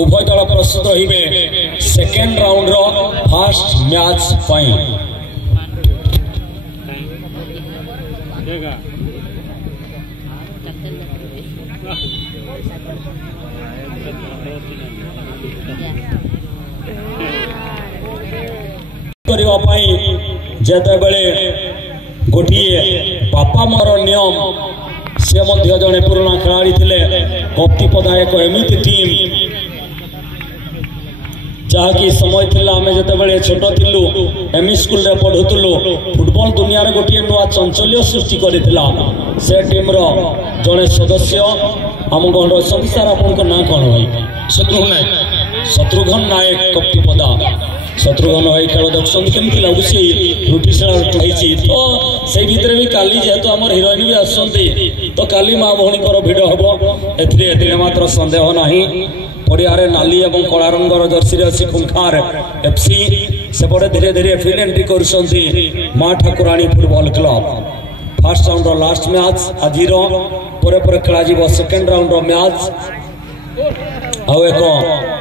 उभय दल प्रस्तुत रहिबे second round row first match पाई करबा पाई जेते बेले गोटिए बापा मोर नियम से मध्य जने पुराना खिलाड़ी थिले कप्तिपदा एक एमिति टीम जहाँकि समय थिला आमे जते बेले छोट थिलु एमई स्कूल रे पढुतलु फुटबॉल दुनिया रे गोटिए नुआ चंचल्य सृष्टि करिथिला से टीम रो जने सदस्य हम गंड संसार आपन को ना कोन भाई शत्रुघ्न नायक कप्तिपदा शत्रुघ्न भाई खेल देखते केमती लगुच रुटीशाला तो से भितर भी काली जेहेतु आम हिरोइन भी आसुँच तो काली माँ भौणी भिड़ हम ए मात्र सन्देह ना पड़िया नाली और कला रंगर जर्सी अच्छी खुंखार एफसी सेपटे धीरे धीरे फिल एंट्री कर Maa Thakurani football club first round last match आज खेल सेकेंड राउंड मैच आउ एक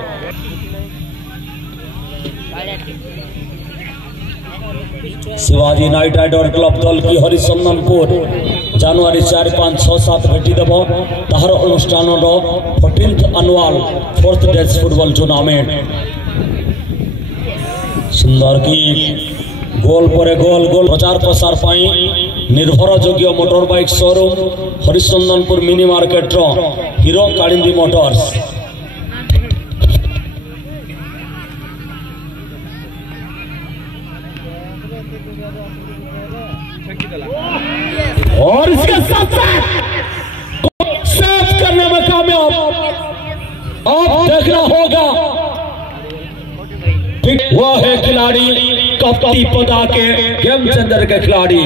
शिवाजी नाइट राइडर क्लब दल की हरिचंदनपुर जनवरी 4, 5, 6, 7 भेटी देव तार अनुष्ठान 14th annual 4th days football tournament सुंदर की गोल पर गोल गोल प्रचार प्रसार निर्भर योग्य motor bike showroom Harichandanpur mini market hero Kalindi Motors और इसके साथ साथ सेव करने में कामयाब आप देखना होगा वह है खिलाड़ी कप्तिपदा के गेम चेंजर के खिलाड़ी